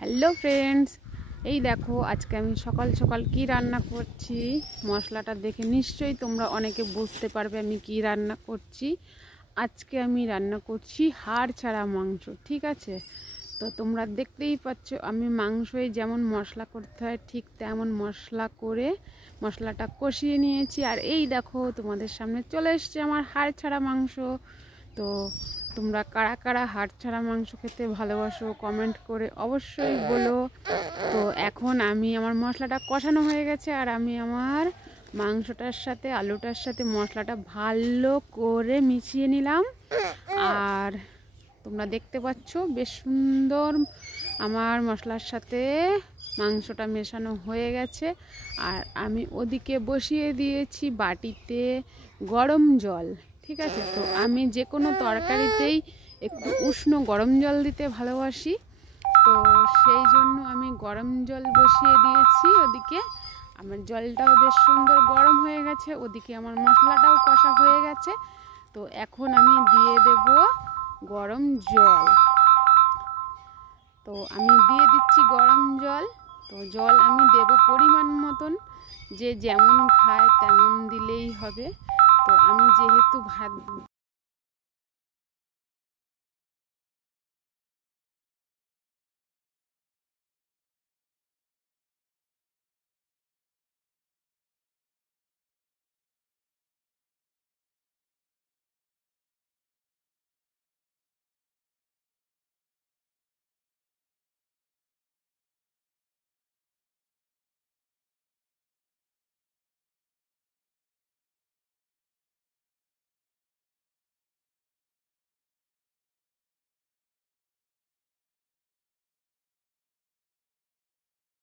Hello friends, এই দেখো আজকে আমি সকাল সকাল কি রান্না করছি। মশলাটা দেখে নিশ্চয়ই তোমরা অনেকে বুঝতে পারবে আমি কি রান্না করছি। আজকে আমি রান্না করছি হাড় ছাড়া মাংস, ঠিক আছে? তো তোমরা দেখতেই পাচ্ছ আমি মাংসই যেমন মশলা করতে হয় ঠিক তেমন মশলা করে মশলাটা কষিয়ে নিয়েছি। আর এই দেখো তোমাদের সামনে চলে এসছে আমার হাড় ছাড়া মাংস। তো তোমরা কারা কারা হাড় ছাড়া মাংস খেতে ভালোবাসো কমেন্ট করে অবশ্যই বলো। তো এখন আমার মশলাটা কষানো হয়ে গেছে, আর আমি আমার মাংসটার সাথে আলুটার সাথে মশলাটা ভালো করে মিশিয়ে নিলাম। আর তোমরা দেখতে পাচ্ছ বেশ সুন্দর আমার মশলার সাথে মাংসটা মেশানো হয়ে গেছে। আর আমি ওদিকে বসিয়ে দিয়েছি বাটিতে গরম জল, ঠিক আছে? তো আমি যে কোনো তরকারিতেই একটু উষ্ণ গরম জল দিতে ভালোবাসি, তো সেই জন্য আমি গরম জল বসিয়ে দিয়েছি ওদিকে। আমার জলটাও বেশ সুন্দর গরম হয়ে গেছে, ওদিকে আমার মশলাটাও কষা হয়ে গেছে। তো এখন আমি দিয়ে দেব গরম জল। তো আমি দিয়ে দিচ্ছি গরম জল। তো জল আমি দেব পরিমাণ মতন, যে যেমন খায় তেমন দিলেই হবে। তো আমি যেহেতু ভাত